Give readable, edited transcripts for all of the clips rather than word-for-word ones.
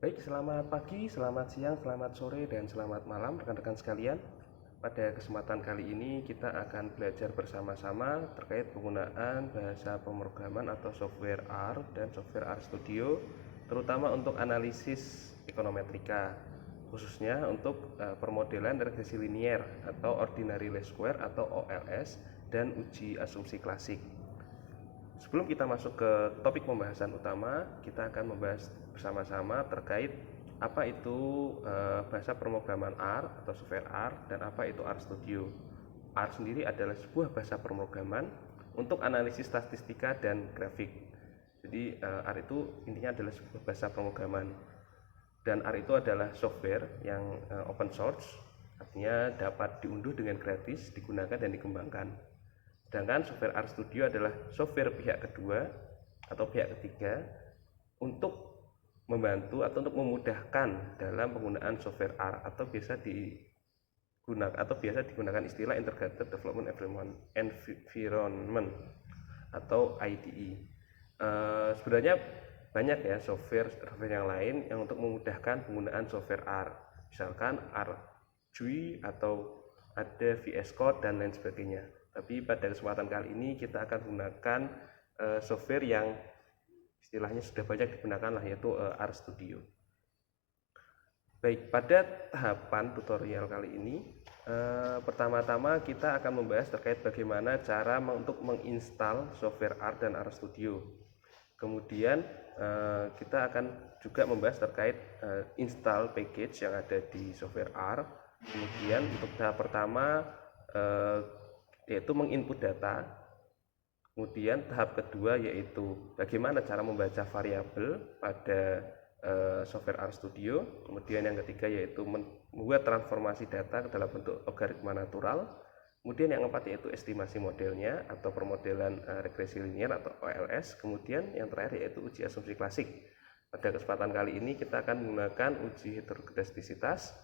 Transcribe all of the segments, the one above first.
Baik, selamat pagi, selamat siang, selamat sore, dan selamat malam rekan-rekan sekalian. Pada kesempatan kali ini kita akan belajar bersama-sama terkait penggunaan bahasa pemrograman atau software R dan software R Studio, terutama untuk analisis ekonometrika, khususnya untuk permodelan regresi linier atau ordinary least square atau OLS dan uji asumsi klasik. Sebelum kita masuk ke topik pembahasan utama, kita akan membahas bersama-sama terkait apa itu bahasa pemrograman R atau software R dan apa itu R Studio. R sendiri adalah sebuah bahasa pemrograman untuk analisis statistika dan grafik. Jadi R itu intinya adalah sebuah bahasa pemrograman, dan R itu adalah software yang open source, artinya dapat diunduh dengan gratis, digunakan dan dikembangkan. Sedangkan software R Studio adalah software pihak kedua atau pihak ketiga untuk membantu atau untuk memudahkan dalam penggunaan software R, atau biasa digunakan istilah Integrated Development Environment atau IDE. Sebenarnya banyak ya software yang lain yang untuk memudahkan penggunaan software R, misalkan R GUI atau ada VS Code dan lain sebagainya. Tapi pada kesempatan kali ini kita akan menggunakan software yang istilahnya sudah banyak digunakan lah, yaitu R Studio. Baik, pada tahapan tutorial kali ini pertama-tama kita akan membahas terkait bagaimana cara untuk menginstal software R dan R Studio. Kemudian kita akan juga membahas terkait install package yang ada di software R. Kemudian untuk tahap pertama yaitu menginput data. Kemudian tahap kedua yaitu bagaimana cara membaca variabel pada software R Studio. Kemudian yang ketiga yaitu membuat transformasi data ke dalam bentuk logaritma natural. Kemudian yang keempat yaitu estimasi modelnya atau permodelan regresi linier atau OLS. Kemudian yang terakhir yaitu uji asumsi klasik. Pada kesempatan kali ini kita akan menggunakan uji heterogeneisitas,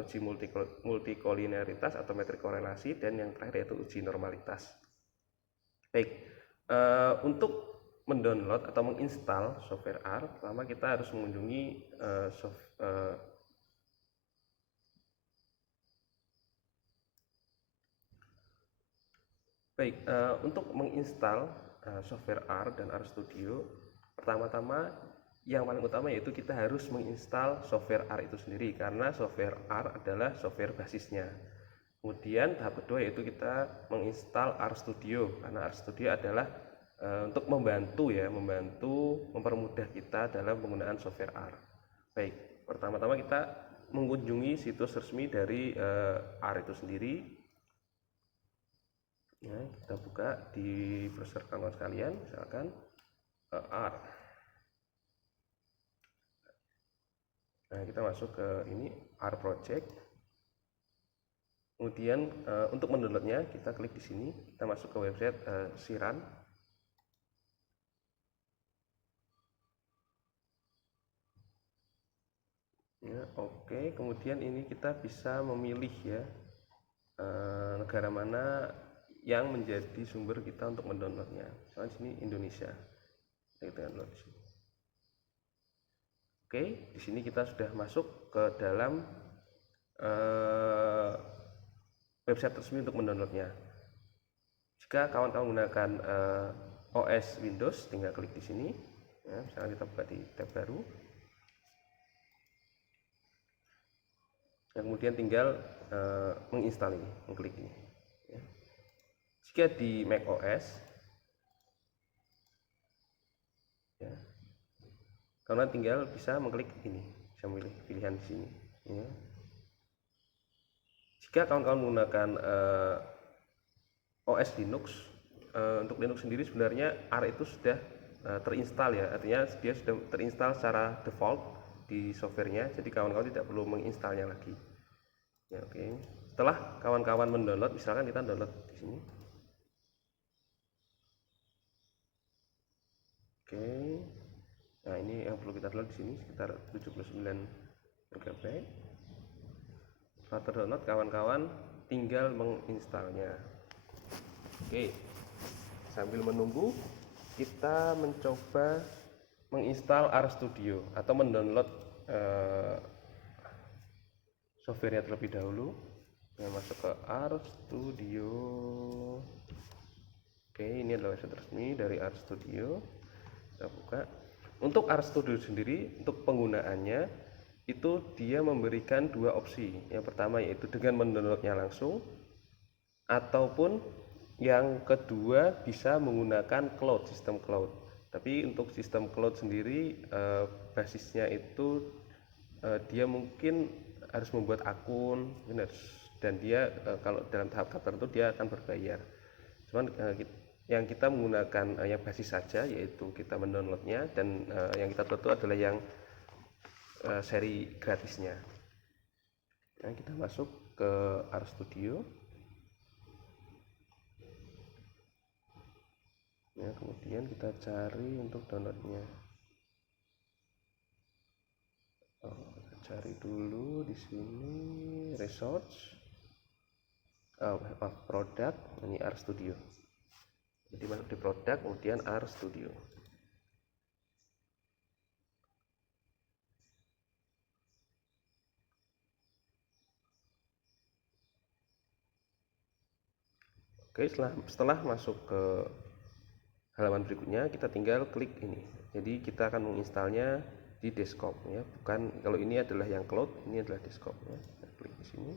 uji multikolineritas atau metrik korelasi, dan yang terakhir yaitu uji normalitas. Baik, untuk mendownload atau menginstal software R, pertama kita harus mengunjungi untuk menginstal software R dan R Studio, pertama-tama yang paling utama yaitu kita harus menginstal software R itu sendiri, karena software R adalah software basisnya. Kemudian tahap kedua yaitu kita menginstal R Studio, karena R Studio adalah untuk membantu mempermudah kita dalam penggunaan software R. Baik, pertama-tama kita mengunjungi situs resmi dari R itu sendiri. Ya, kita buka di browser kawan sekalian, misalkan R. Nah, kita masuk ke ini R Project. Kemudian untuk mendownloadnya kita klik di sini, kita masuk ke website Siran. Ya, oke. Kemudian ini kita bisa memilih ya negara mana yang menjadi sumber kita untuk mendownloadnya. Misalnya sini Indonesia. Kita download di sini. Oke, di sini kita sudah masuk ke dalam website resmi untuk mendownloadnya. Jika kawan-kawan menggunakan OS Windows, tinggal klik di sini. Ya, misalnya kita buka di tab baru. Dan kemudian tinggal menginstal ini, mengklik ini. Ya. Jika di Mac OS, ya, kawan tinggal bisa mengklik ini, bisa memilih pilihan di sini. Ya. Jika kawan-kawan menggunakan OS Linux, untuk Linux sendiri sebenarnya R itu sudah terinstall ya, artinya dia sudah terinstall secara default di softwarenya, jadi kawan-kawan tidak perlu menginstalnya lagi. Ya, oke. Setelah kawan-kawan mendownload, misalkan kita download di sini. Oke. Nah, ini yang perlu kita download di sini sekitar 79 MB. Setelah terdownload, kawan-kawan tinggal menginstalnya. Oke. Sambil menunggu, kita mencoba menginstal R Studio atau mendownload uh, softwarenya terlebih dahulu. Saya masuk ke RStudio. Oke, ini adalah website resmi dari RStudio. Kita buka. Untuk RStudio sendiri, untuk penggunaannya itu dia memberikan dua opsi. Yang pertama yaitu dengan mendownloadnya langsung, ataupun yang kedua bisa menggunakan cloud, sistem cloud. Tapi untuk sistem cloud sendiri basisnya itu dia mungkin harus membuat akun, dan dia kalau dalam tahap tertentu dia akan berbayar. Cuman yang kita menggunakan yang basis saja, yaitu kita mendownloadnya, dan yang kita tentu adalah yang seri gratisnya. Nah, kita masuk ke RStudio. Ya, kemudian kita cari untuk downloadnya. Kita cari dulu di sini resource, produk, ini RStudio. Jadi masuk di produk, kemudian RStudio. Oke, setelah masuk ke halaman berikutnya, kita tinggal klik ini. Jadi kita akan menginstalnya di desktop ya, bukan, kalau ini adalah yang cloud, ini adalah desktop ya. Kita klik di sini.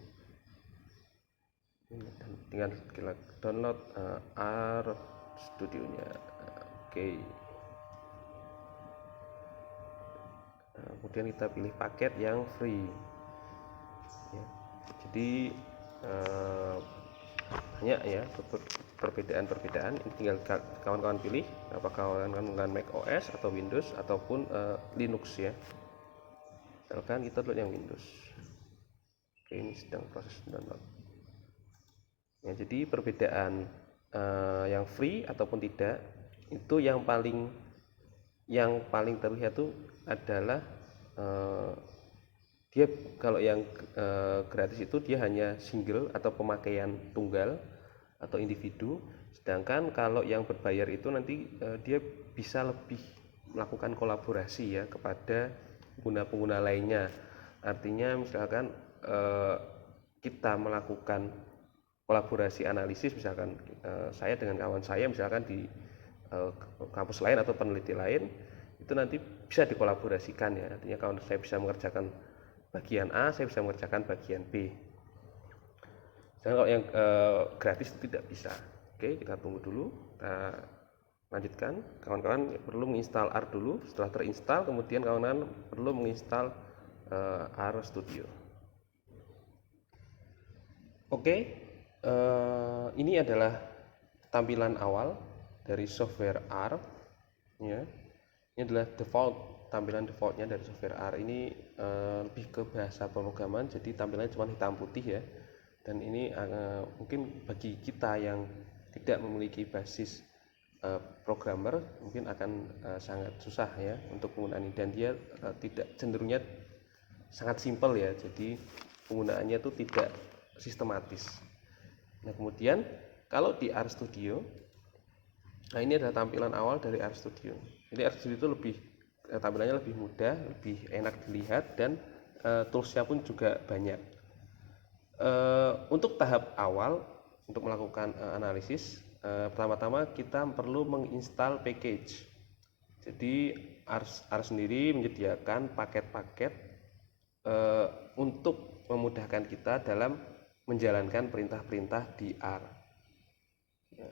Dan tinggal kita download RStudio-nya. Oke. Nah, kemudian kita pilih paket yang free. Ya. Jadi banyak ya perbedaan. Ini tinggal kawan-kawan pilih apakah kawan-kawan menggunakan Mac OS atau Windows ataupun Linux ya. Misalkan kita download yang Windows. Oke, ini sedang proses download. Ya, jadi perbedaan yang free ataupun tidak itu yang paling terlihat itu adalah dia kalau yang gratis itu dia hanya single atau pemakaian tunggal atau individu, sedangkan kalau yang berbayar itu nanti dia bisa lebih melakukan kolaborasi ya kepada pengguna-pengguna lainnya. Artinya misalkan kita melakukan kolaborasi analisis, misalkan saya dengan kawan saya misalkan di kampus lain atau peneliti lain, itu nanti bisa dikolaborasikan ya. Artinya kalau saya bisa mengerjakan bagian A, saya bisa mengerjakan bagian B. Dan kalau yang gratis itu tidak bisa. Oke, kita tunggu dulu. Kita lanjutkan. Kawan-kawan perlu menginstal R dulu. Setelah terinstall, kemudian kawan-kawan perlu menginstal RStudio. Oke, ini adalah tampilan awal dari software R. Ya, ini adalah tampilan defaultnya dari software R. Ini lebih ke bahasa pemrograman, jadi tampilannya cuma hitam putih ya. Dan ini mungkin bagi kita yang tidak memiliki basis programmer mungkin akan sangat susah ya untuk penggunaan ini, dan dia cenderungnya sangat simpel ya, jadi penggunaannya itu tidak sistematis. Nah, kemudian kalau di RStudio, nah ini adalah tampilan awal dari RStudio. Jadi RStudio itu tampilannya lebih mudah, lebih enak dilihat, dan toolsnya pun juga banyak. Untuk tahap awal untuk melakukan analisis, pertama-tama kita perlu menginstal package. Jadi R sendiri menyediakan paket-paket untuk memudahkan kita dalam menjalankan perintah-perintah di R. Ya,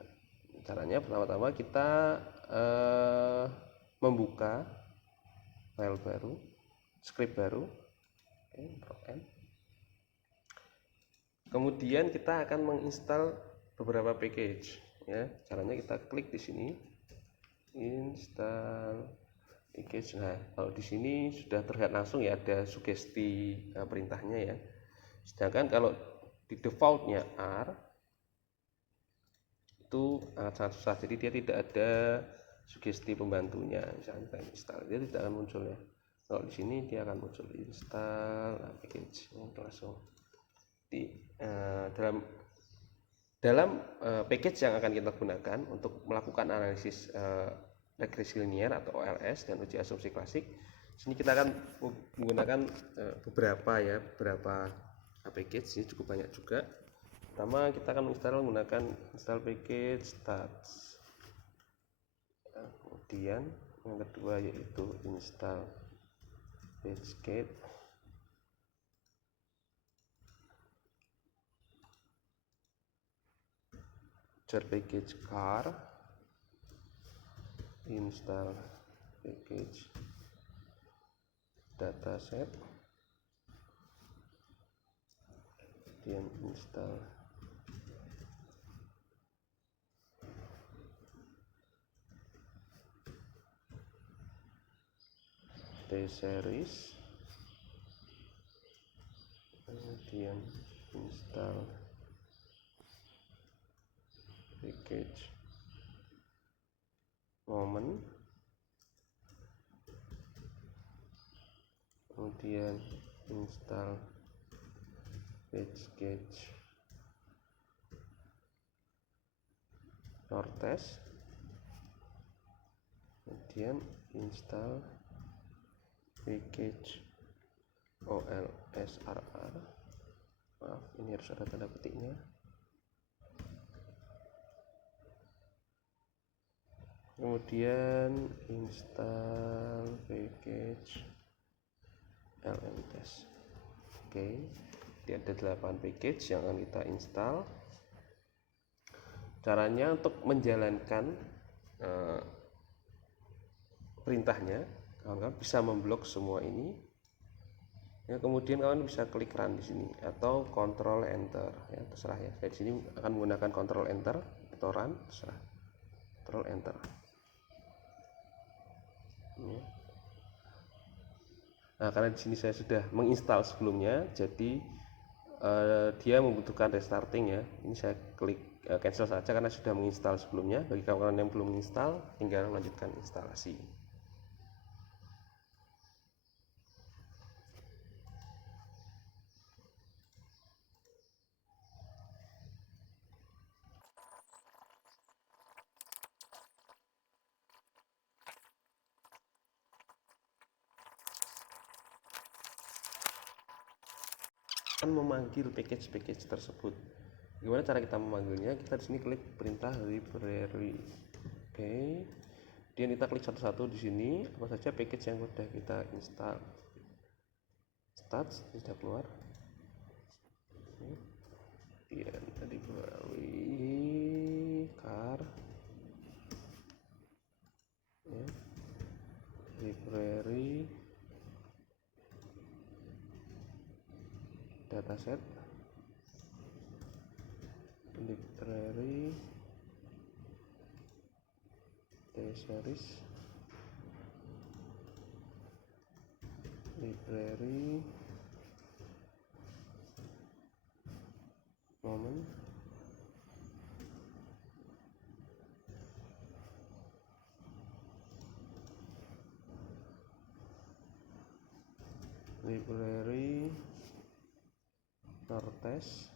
caranya pertama-tama kita membuka file baru, script baru. Oke, kemudian kita akan menginstal beberapa package ya. Caranya kita klik di sini, install package. Nah, kalau di sini sudah terlihat langsung ya, ada sugesti perintahnya ya. Sedangkan kalau di defaultnya R itu sangat susah, jadi dia tidak ada sugesti pembantunya. Misalnya kita install, dia tidak akan muncul ya. Kalau di sini dia akan muncul install package langsung di dalam package yang akan kita gunakan untuk melakukan analisis regresi linier atau OLS dan uji asumsi klasik. Sini kita akan menggunakan beberapa package, ini cukup banyak juga. Pertama kita akan menggunakan install package stats. Kemudian yang kedua yaitu install PageGate. Jar package car, install package dataset, kemudian install T-series, kemudian install package moment, kemudian install PageGate Nortest, kemudian install package OLSRR. Maaf, ini harus ada tanda petiknya. Kemudian install package LMTest. Oke, ini ada 8 package yang akan kita install. Caranya untuk menjalankan perintahnya, kawan-kawan bisa memblok semua ini. Ya, kemudian kawan bisa klik run di sini atau Control Enter, ya terserah ya. Saya di sini akan menggunakan Control Enter atau run, terserah. Control Enter. Ya. Nah, karena di sini saya sudah menginstal sebelumnya, jadi dia membutuhkan restarting ya. Ini saya klik cancel saja karena sudah menginstal sebelumnya. Bagi kawan-kawan yang belum menginstal, tinggal melanjutkan instalasi. Akan memanggil package tersebut. Gimana cara kita memanggilnya? Kita di sini klik perintah library. Oke. Kemudian kita klik satu-satu di sini apa saja package yang sudah kita install. Stats sudah keluar. Kemudian library car. Ya. Library dataset, library T-series, library moment, library Nortest,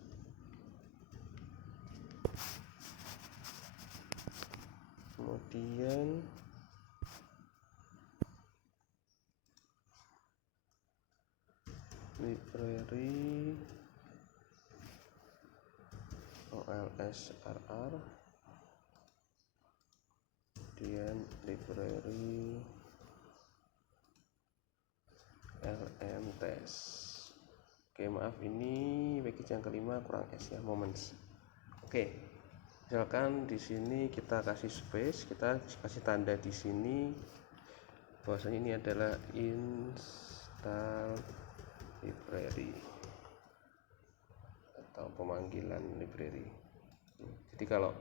kemudian library OLSRR, kemudian library LMTest. Oke, maaf ini package yang kelima kurang S ya, moments. Oke, misalkan di sini kita kasih space, kita kasih tanda di sini bahwasanya ini adalah install library atau pemanggilan library. Jadi kalau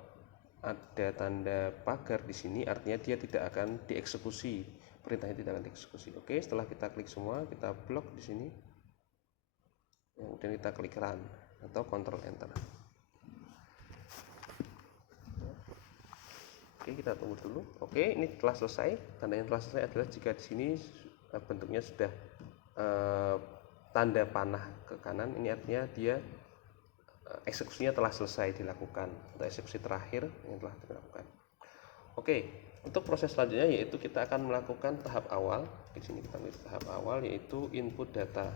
ada tanda pagar di sini artinya dia tidak akan dieksekusi, perintahnya tidak akan dieksekusi. Oke, setelah kita klik semua, kita blok di sini. Kemudian kita klik run atau Control Enter. Oke, kita tunggu dulu. Oke, ini telah selesai. Tanda yang telah selesai adalah jika di sini bentuknya sudah tanda panah ke kanan, ini artinya dia eksekusinya telah selesai dilakukan atau eksekusi terakhir yang telah dilakukan. Oke, Untuk proses selanjutnya yaitu kita akan melakukan tahap awal. Di sini kita lihat tahap awal yaitu input data.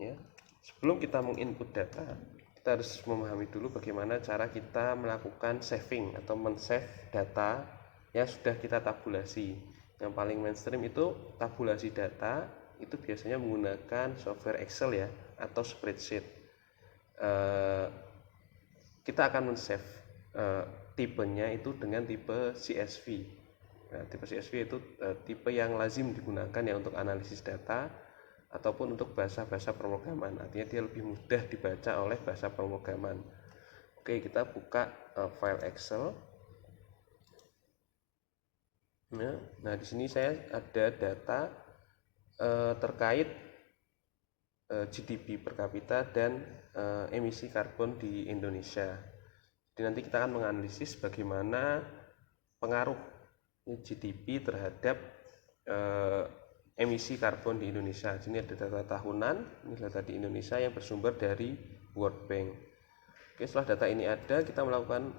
Ya. Sebelum kita menginput data, kita harus memahami dulu bagaimana cara kita melakukan saving atau men-save data yang sudah kita tabulasi. Yang paling mainstream itu tabulasi data itu biasanya menggunakan software Excel ya atau spreadsheet. Kita akan men-save tipenya itu dengan tipe CSV. Nah, tipe CSV itu tipe yang lazim digunakan ya untuk analisis data ataupun untuk bahasa-bahasa pemrograman. Artinya dia lebih mudah dibaca oleh bahasa pemrograman. Oke, kita buka file Excel. Nah, di sini saya ada data terkait GDP per kapita dan emisi karbon di Indonesia. Jadi nanti kita akan menganalisis bagaimana pengaruh GDP terhadap emisi karbon di Indonesia. Di sini ada data tahunan, ini data di Indonesia yang bersumber dari World Bank. Oke, setelah data ini ada, kita melakukan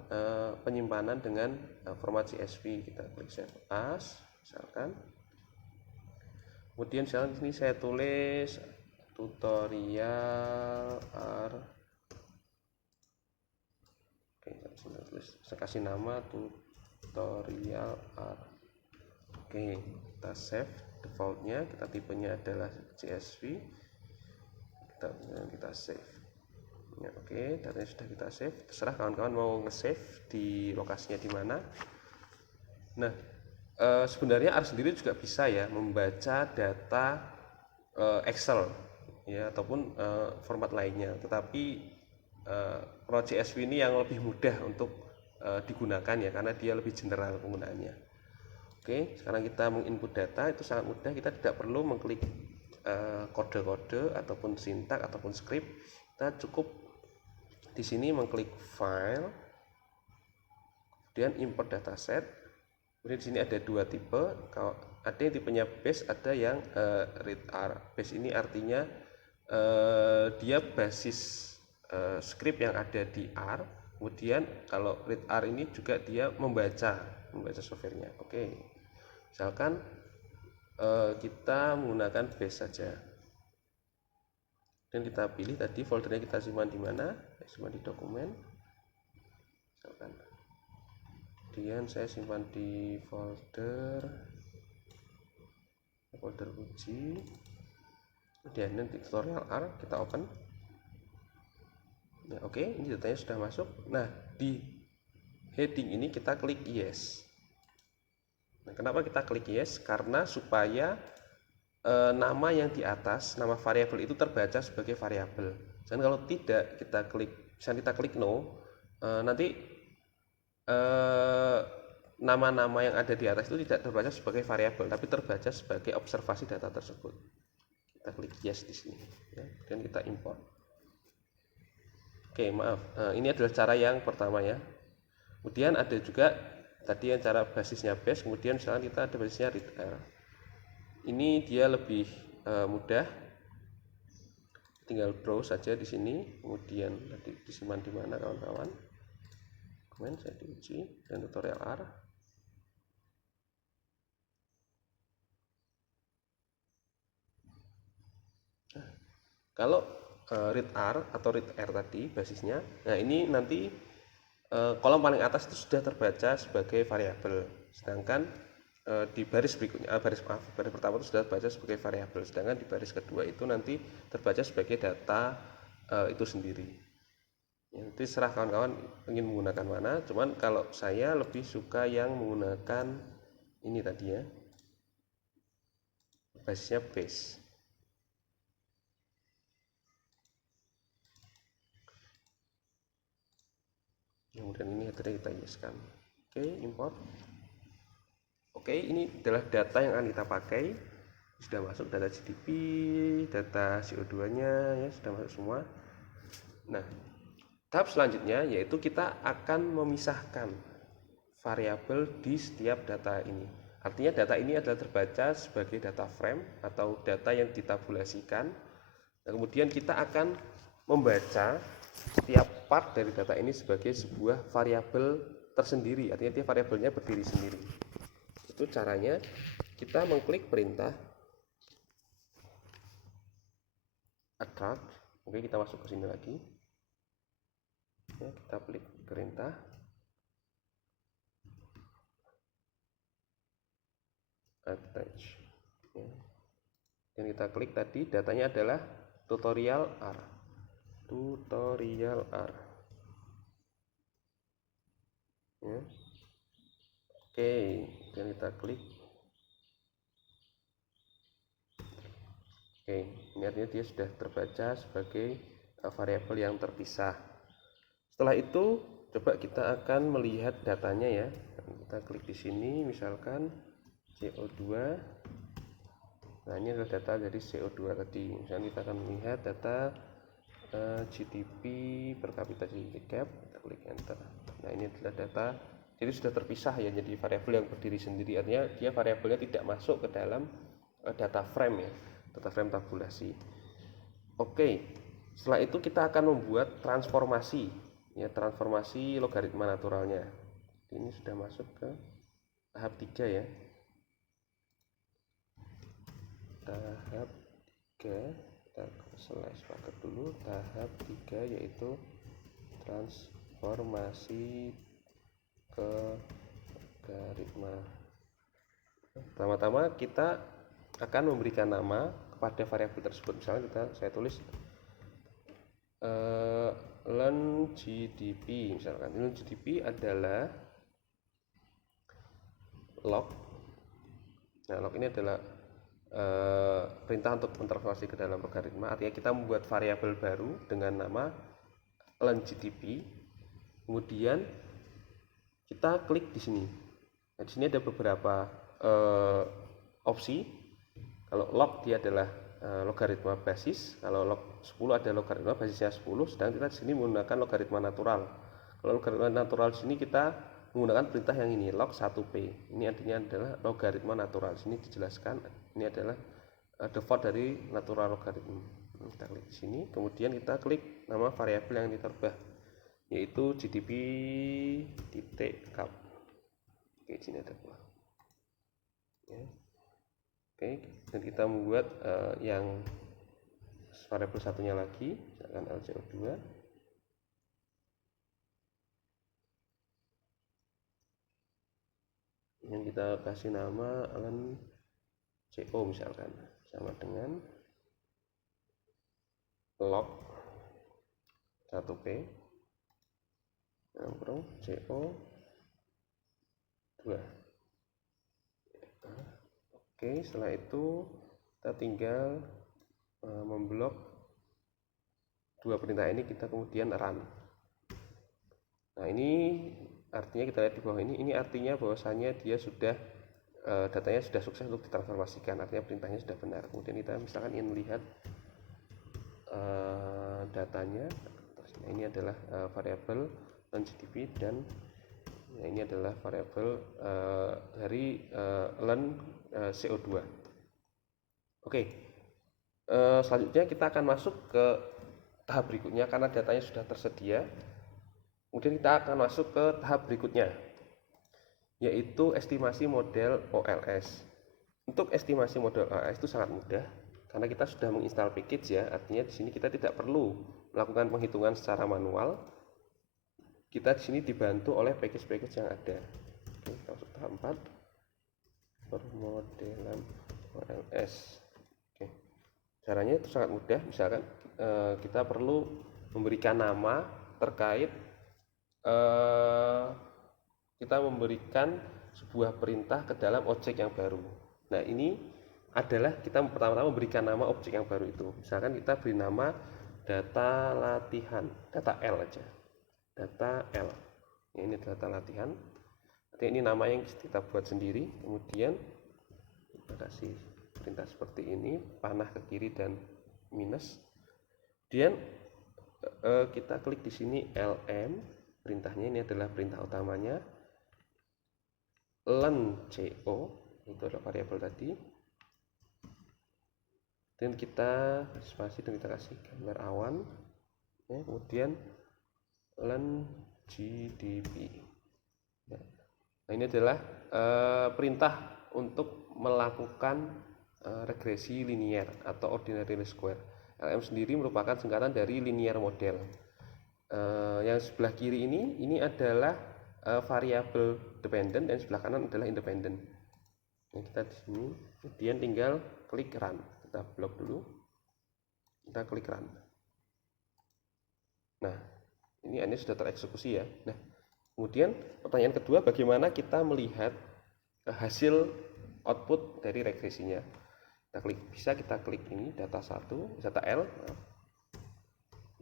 penyimpanan dengan format CSV. Kita klik Save As, misalkan. Kemudian misalkan di sini saya tulis tutorial R. Oke, saya kasih nama tutorial R. Oke, kita save defaultnya, kita tipenya adalah CSV. Kita save. Ya, oke, datanya sudah kita save. Terserah kawan-kawan mau nge-save di lokasinya di mana. Nah, sebenarnya R sendiri juga bisa ya membaca data Excel ya ataupun format lainnya. Tetapi Raw CSV ini yang lebih mudah untuk digunakan ya karena dia lebih general penggunaannya. Oke, sekarang kita menginput data itu sangat mudah. Kita tidak perlu mengklik kode-kode ataupun sintak ataupun script. Kita cukup di sini mengklik file, kemudian import dataset. Kemudian di sini ada dua tipe, ada yang tipenya base, ada yang read R. Base ini artinya dia basis script yang ada di R. Kemudian kalau read R ini juga dia membaca softwarenya. Oke, misalkan kita menggunakan base saja. Dan kita pilih tadi foldernya kita simpan di mana, simpan di dokumen misalkan. Kemudian saya simpan di folder uji. Kemudian nanti tutorial R kita open ya. Oke, ini datanya sudah masuk. Nah, di heading ini kita klik yes. Nah, kenapa kita klik yes? Karena supaya nama yang di atas, nama variabel itu terbaca sebagai variabel. Dan kalau tidak kita klik no, nanti nama-nama yang ada di atas itu tidak terbaca sebagai variabel, tapi terbaca sebagai observasi data tersebut. Kita klik yes di sini, ya. Dan kita import. Oke, maaf, ini adalah cara yang pertama ya. Kemudian ada juga tadi yang cara basisnya base, kemudian misalkan kita ada basisnya read R. Ini dia lebih mudah, tinggal browse saja di sini, kemudian nanti disimpan di mana kawan-kawan. Kemudian saya diuji dan tutorial R. Nah, kalau read R atau read R tadi basisnya, nah ini nanti kolom paling atas itu sudah terbaca sebagai variabel, sedangkan di baris berikutnya, baris pertama itu sudah terbaca sebagai variabel, sedangkan di baris kedua itu nanti terbaca sebagai data itu sendiri. Ya, nanti serah kawan-kawan ingin menggunakan mana, cuman kalau saya lebih suka yang menggunakan ini tadi ya, basisnya base. Kemudian ini header kita yeskan. Oke, import. Oke, ini adalah data yang akan kita pakai. Sudah masuk data GDP, data CO2-nya ya, sudah masuk semua. Nah, tahap selanjutnya yaitu kita akan memisahkan variabel di setiap data ini. Artinya data ini adalah terbaca sebagai data frame atau data yang ditabulasikan. Nah, kemudian kita akan membaca setiap part dari data ini sebagai sebuah variabel tersendiri, artinya dia variabelnya berdiri sendiri. Itu caranya. Kita mengklik perintah attract. Oke, kita masuk ke sini lagi ya, kita klik perintah attach ya. Dan kita klik tadi, datanya adalah tutorial R ya. Oke, dan kita klik. Oke, ini artinya dia sudah terbaca sebagai variabel yang terpisah. Setelah itu coba kita akan melihat datanya ya. Kita klik di sini, misalkan CO2. Nah, ini adalah data dari CO2 tadi. Misalnya kita akan melihat data GDP per kapita GDP cap. Kita klik enter. Nah, ini adalah data, jadi sudah terpisah ya, jadi variabel yang berdiri sendiri. Artinya dia variabelnya tidak masuk ke dalam data frame ya, data frame tabulasi. Oke, setelah itu kita akan membuat transformasi ya, transformasi logaritma naturalnya. Ini sudah masuk ke tahap 3 ya. Tahap 3, kita selesai paket dulu. Tahap 3 yaitu transformasi ke logaritma. Pertama-tama kita akan memberikan nama kepada variabel tersebut. Misalnya saya tulis learn GDP misalkan. Learn GDP adalah log. Nah, log ini adalah perintah untuk mentransformasi ke dalam logaritma. Artinya kita membuat variabel baru dengan nama learn GDP. Kemudian kita klik di sini. Nah, di sini ada beberapa opsi. Kalau log dia adalah logaritma basis, kalau log 10 ada logaritma basisnya 10, sedang kita di sini menggunakan logaritma natural. Kalau logaritma natural di sini kita menggunakan perintah yang ini, log 1p. Ini artinya adalah logaritma natural. Di sini dijelaskan ini adalah default dari natural logarithm. Kita klik di sini, kemudian kita klik nama variabel yang diterubah, yaitu GDP titik cap. Oke, sini ada buah. Ya. Oke, dan kita membuat yang variabel satunya lagi, misalkan LCO2. Yang kita kasih nama LNCO misalkan, sama dengan log 1p CO2. Oke, setelah itu kita tinggal memblok dua perintah ini, kita kemudian run. Nah, ini artinya kita lihat di bawah ini artinya bahwasanya dia sudah datanya sudah sukses untuk ditransformasikan, artinya perintahnya sudah benar. Kemudian kita misalkan ingin melihat datanya. Nah, ini adalah variabel GDP dan ini adalah variabel dari learn CO2. Oke, selanjutnya kita akan masuk ke tahap berikutnya karena datanya sudah tersedia. Kemudian kita akan masuk ke tahap berikutnya, yaitu estimasi model OLS. Untuk estimasi model OLS itu sangat mudah karena kita sudah menginstal package ya. Artinya di sini kita tidak perlu melakukan penghitungan secara manual. Kita di sini dibantu oleh package-package yang ada. Oke, kita masuk tahap 4, permodelan OLS. Oke, caranya itu sangat mudah. Misalkan kita perlu memberikan nama terkait kita memberikan sebuah perintah ke dalam objek yang baru. Nah, ini adalah kita pertama-tama memberikan nama objek yang baru itu. Misalkan kita beri nama data latihan, data L aja, data L. Ini data latihan. Artinya ini nama yang kita buat sendiri. Kemudian kita kasih perintah seperti ini, panah ke kiri dan minus. Kemudian kita klik di sini lm, perintahnya ini adalah perintah utamanya. Learn CO, itu adalah variabel tadi. Dan kita spasi dan kita kasih gambar awan. Ya, kemudian len GDP. Nah, ini adalah perintah untuk melakukan regresi linier atau ordinary least square. LM sendiri merupakan singkatan dari linear model. Yang sebelah kiri ini adalah variabel dependent dan sebelah kanan adalah independent. Nah, kita di sini kemudian tinggal klik run. Kita blok dulu, kita klik run. Nah, ini sudah tereksekusi ya. Nah, kemudian pertanyaan kedua, bagaimana kita melihat hasil output dari regresinya? Kita klik ini data 1, data L.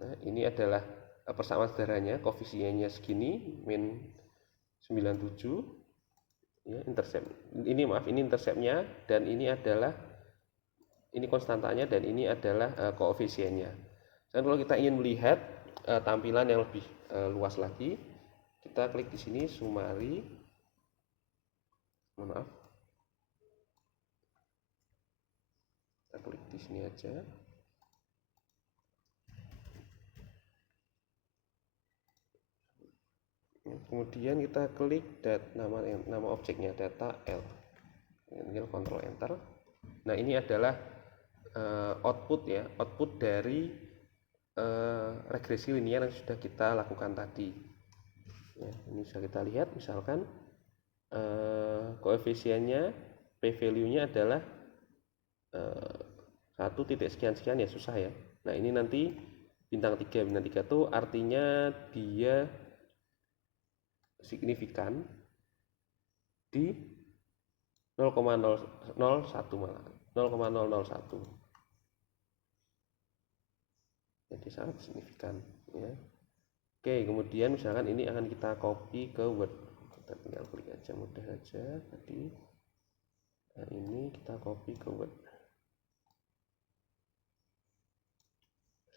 Nah, ini adalah persamaan sederhananya, koefisiennya segini, min 97 ya, intercept. Ini interceptnya, dan ini adalah konstantanya, dan ini adalah koefisiennya. Dan kalau kita ingin melihat tampilan yang lebih luas lagi, kita klik di sini summary. Maaf, kita klik di sini aja. Kemudian kita klik nama objeknya, data L. Tinggal Ctrl Enter. Nah, ini adalah output ya, output dari regresi linear yang sudah kita lakukan tadi. Ya, ini bisa kita lihat, misalkan koefisiennya, p-value-nya adalah 1 titik sekian-sekian ya, susah ya. Nah, ini nanti bintang 3 itu artinya dia signifikan di 0,001 malah 0,001, jadi sangat signifikan ya. Oke, kemudian misalkan ini akan kita copy ke Word, kita tinggal klik aja, mudah aja tadi. Nah, ini kita copy ke Word.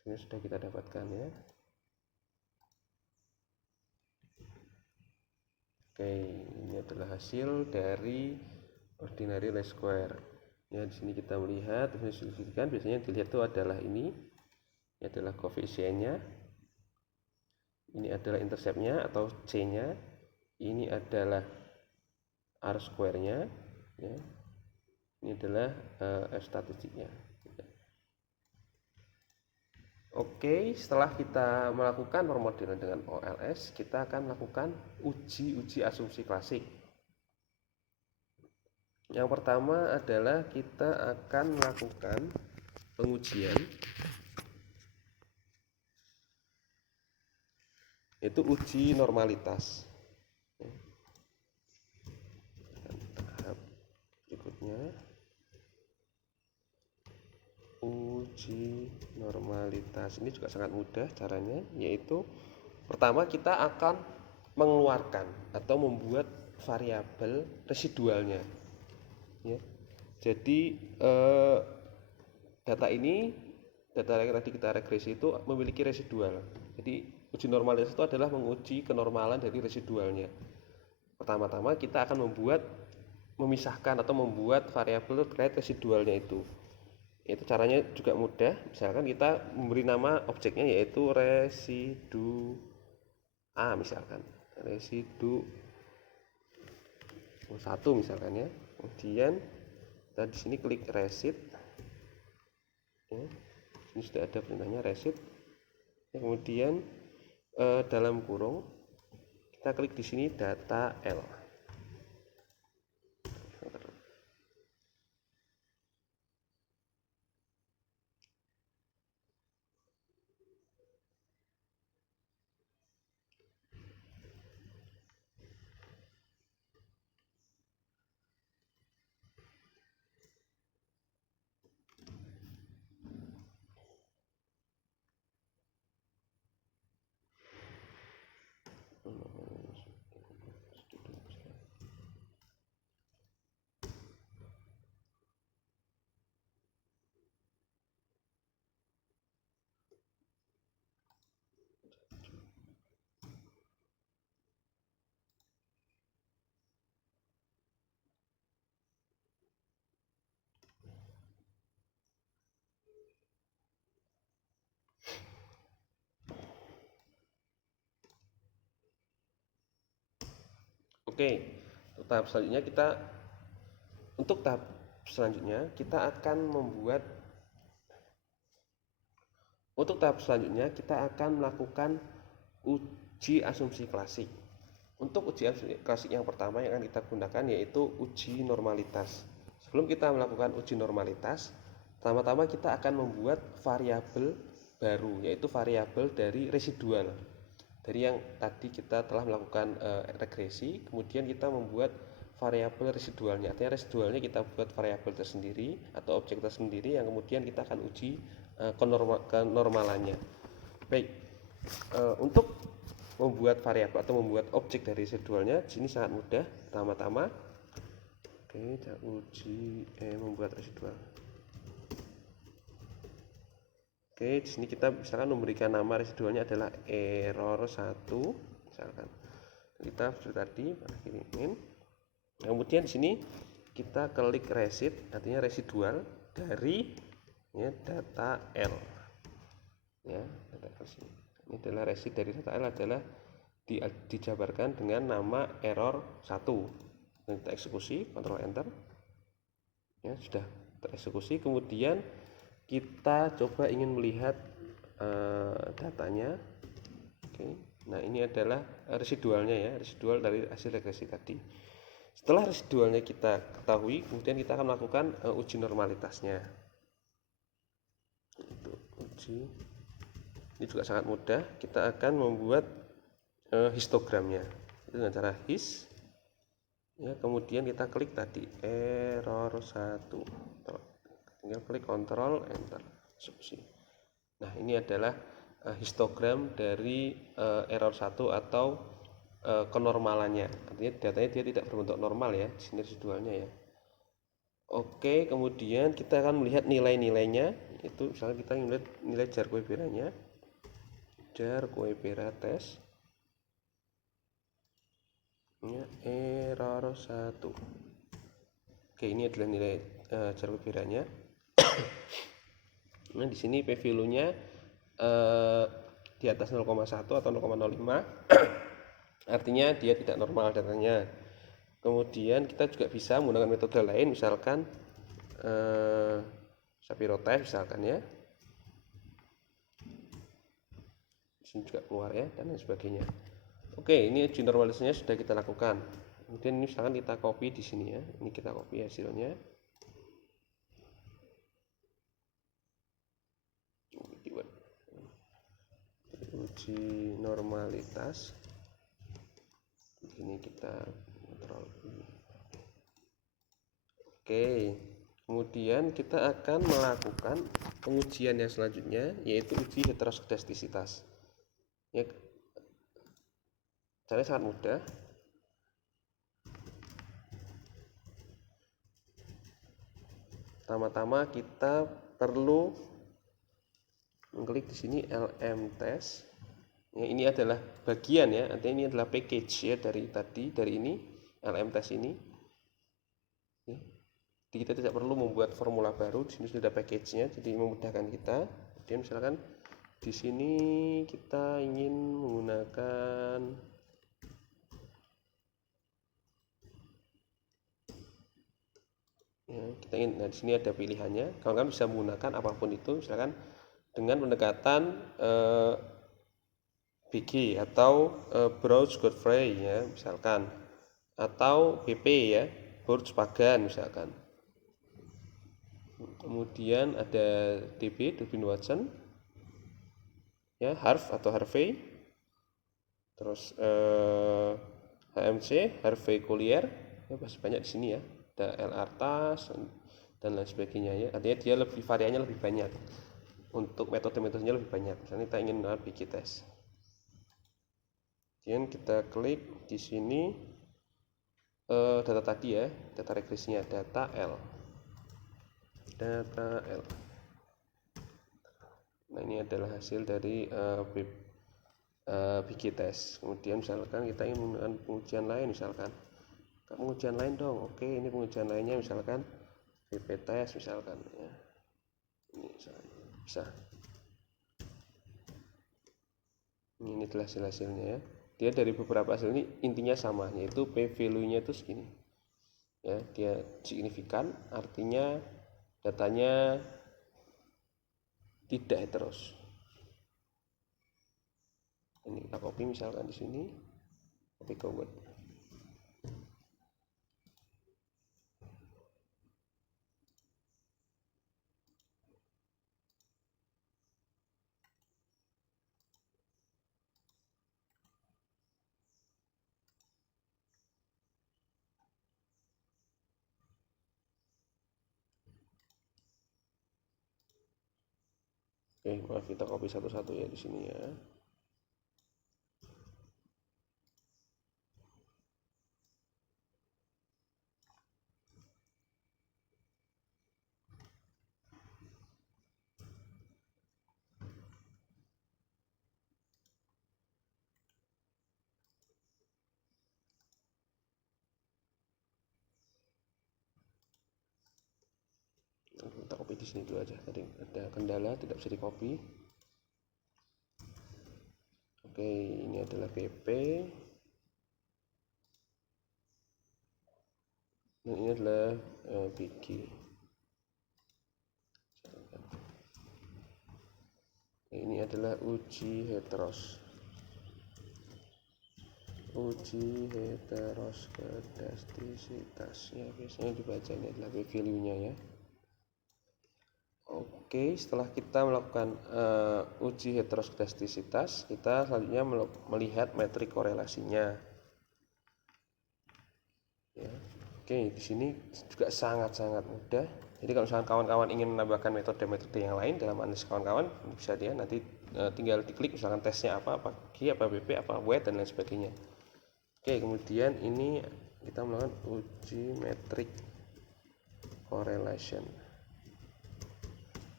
Ini sudah kita dapatkan ya. Oke, ini adalah hasil dari ordinary least square. Ya, di sini kita melihat signifikan, biasanya dilihat itu adalah ini adalah koefisiennya, ini adalah interceptnya atau C-nya, ini adalah R square-nya, ya. Ini adalah F statistiknya. Oke, setelah kita melakukan permodelan dengan OLS, kita akan melakukan uji asumsi klasik. Yang pertama adalah kita akan melakukan pengujian, yaitu uji normalitas. Tahap berikutnya, uji normalitas. Ini juga sangat mudah caranya, yaitu pertama kita akan mengeluarkan atau membuat variabel residualnya ya. Jadi data yang tadi kita regresi itu memiliki residual. Jadi uji normalitas itu adalah menguji kenormalan dari residualnya. Pertama-tama kita akan memisahkan atau membuat variabel terkait residualnya itu. Itu caranya juga mudah. Misalkan kita memberi nama objeknya yaitu residu A, misalkan residu 1 misalkan ya. Kemudian kita di sini klik resid ya. Ini sudah ada perintahnya resid. Kemudian dalam kurung kita klik di sini data L. Oke, untuk tahap selanjutnya kita akan membuat Untuk tahap selanjutnya kita akan melakukan uji asumsi klasik. Untuk uji asumsi klasik yang pertama yang akan kita gunakan yaitu uji normalitas. Sebelum kita melakukan uji normalitas, pertama-tama kita akan membuat variabel baru, yaitu variabel dari residual. Dari yang tadi kita telah melakukan regresi, kemudian kita membuat variabel residualnya. Artinya residualnya kita buat variabel tersendiri atau objek tersendiri yang kemudian kita akan uji kenormalannya. Baik, untuk membuat variabel atau membuat objek dari residualnya di sini sangat mudah. Pertama-tama, oke, kita uji membuat residual. Oke, di sini kita misalkan memberikan nama residualnya adalah error 1, misalkan. Kita seperti tadi kirimin. Kemudian di sini kita klik resid, artinya residual dari data L. Ya, data L sini. Ini adalah resid dari data L adalah dijabarkan dengan nama error 1. Dan kita eksekusi, Ctrl Enter. Ya, sudah tereksekusi. Kemudian kita coba ingin melihat datanya. Oke. Nah, ini adalah residualnya ya, residual dari hasil regresi tadi. Setelah residualnya kita ketahui, kemudian kita akan melakukan uji normalitasnya. Ini juga sangat mudah. Kita akan membuat histogramnya dengan cara his. Ya, kemudian kita klik tadi error 1. Tinggal klik Ctrl Enter. Nah, ini adalah histogram dari error 1 atau kenormalannya. Artinya datanya dia tidak berbentuk normal ya, di sini residualnya ya. Oke, kemudian kita akan melihat nilai-nilainya. Itu misalnya kita melihat nilai jar Koeberanya. Jar Koebera tes. Ya, error 1. Oke, ini adalah nilai jar Koeberanya. Nah, di sini p-value-nya di atas 0,1 atau 0,05. Artinya dia tidak normal datanya. Kemudian kita juga bisa menggunakan metode lain, misalkan Shapiro test misalkan ya. Di sini juga keluar ya, dan lain sebagainya. Oke, ini uji normalisasinya sudah kita lakukan. Kemudian ini misalkan kita copy di sini ya. Ini kita copy hasilnya. Uji normalitas. Ini kita kontrol. Oke, kemudian kita akan melakukan pengujian yang selanjutnya, yaitu uji heteroskedastisitas. Ya, caranya sangat mudah. Pertama-tama kita perlu mengklik di sini LM test. Ya, ini adalah bagian ya, artinya ini adalah package ya dari ini LM test ini. Ya. Jadi kita tidak perlu membuat formula baru, di sini sudah package-nya, jadi memudahkan kita. Kemudian misalkan di sini kita ingin menggunakan nah di sini ada pilihannya. Kawan-kawan bisa menggunakan apapun itu, misalkan dengan pendekatan BG atau Brauch Godfrey ya, misalkan, atau BP ya, Burj Pagan misalkan. Kemudian ada DB, Durbin Watson, ya, Harv atau Harvey, terus HMC, Harvey Collier, ya masih banyak di sini ya, ada LR-TAS dan lain sebagainya ya. Artinya dia variannya lebih banyak, untuk metode-metodenya lebih banyak. Misalnya kita ingin menggunakan BG test, kemudian kita klik di sini data tadi ya, data regresinya, data L. Nah, ini adalah hasil dari BG test. Kemudian misalkan kita ingin menggunakan pengujian lain, misalkan pengujian lain dong. Oke, ini pengujian lainnya misalkan BP test misalkan ya. Ini misalkan bisa. Ini adalah hasil-hasilnya ya. dia dari beberapa hasil ini intinya sama, yaitu P value-nya itu segini. Ya, dia signifikan, artinya datanya tidak heteros. Ini kita copy misalkan di sini, copy ke Word. Oke, maaf kita copy satu-satu ya di sini ya. Kita copy di sini dulu aja. Tadi ada kendala tidak bisa di copy. Oke, ini adalah PP. Dan ini adalah BG. Ini adalah uji heteros. Uji heteroskedastisitas ya, biasanya dibaca ini adalah P value-nya ya. Oke, setelah kita melakukan uji heteroskedastisitas, kita selanjutnya melihat metrik korelasinya. Ya. Oke, di sini juga sangat-sangat mudah. Jadi kalau misalkan kawan-kawan ingin menambahkan metode-metode yang lain dalam analisis kawan-kawan, bisa dia nanti tinggal diklik misalkan tesnya apa G, apa BP, apa W dan lain sebagainya. Oke, kemudian ini kita melakukan uji metrik correlation.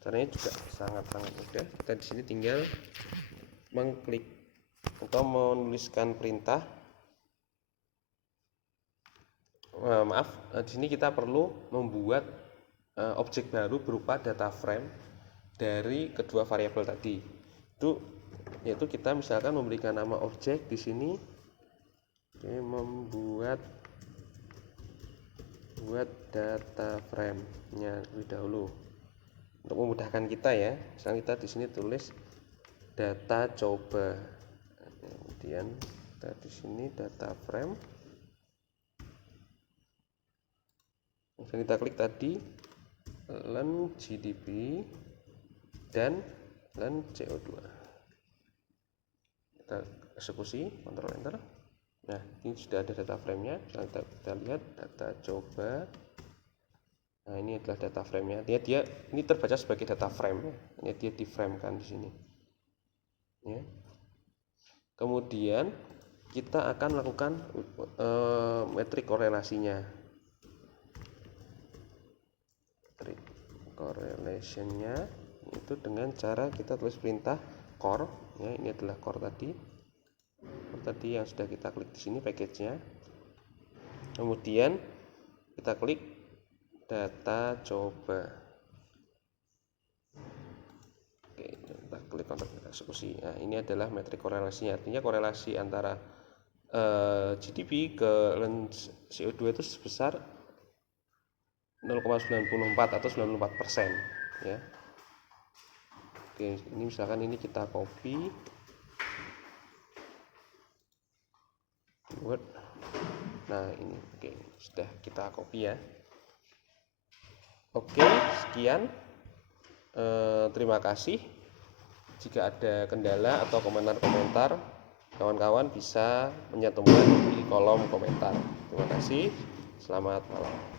Caranya juga sangat-sangat mudah. Kita di sini tinggal mengklik atau menuliskan perintah. Di sini kita perlu membuat objek baru berupa data frame dari kedua variabel tadi. Yaitu kita misalkan memberikan nama objek di sini. Oke, membuat data frame-nya lebih dahulu untuk memudahkan kita ya. Misalnya kita di sini tulis data coba, kemudian kita di sini data frame, langsung kita klik tadi len GDP dan len CO2. Kita eksekusi, Ctrl Enter. Nah, ini sudah ada data frame-nya. Kita lihat data coba. Nah, ini adalah data frame-nya. Dia ini terbaca sebagai data frame. Ini dia di-frame-kan di sini. Ya. Kemudian kita akan lakukan metrik korelasinya. Metrik correlation-nya itu dengan cara kita tulis perintah core. Ya, ini adalah core tadi. Tadi yang sudah kita klik di sini package-nya. Kemudian kita klik data coba. Oke, kita klik kontak eksekusi. Nah, ini adalah metrik korelasinya. Artinya korelasi antara GDP ke len CO2 itu sebesar 0,94 atau 94% ya. Oke, ini misalkan ini kita copy Word. Nah, ini oke, sudah kita copy ya. Oke, sekian. Terima kasih. Jika ada kendala atau komentar-komentar, kawan-kawan bisa mencantumkan di kolom komentar. Terima kasih. Selamat malam.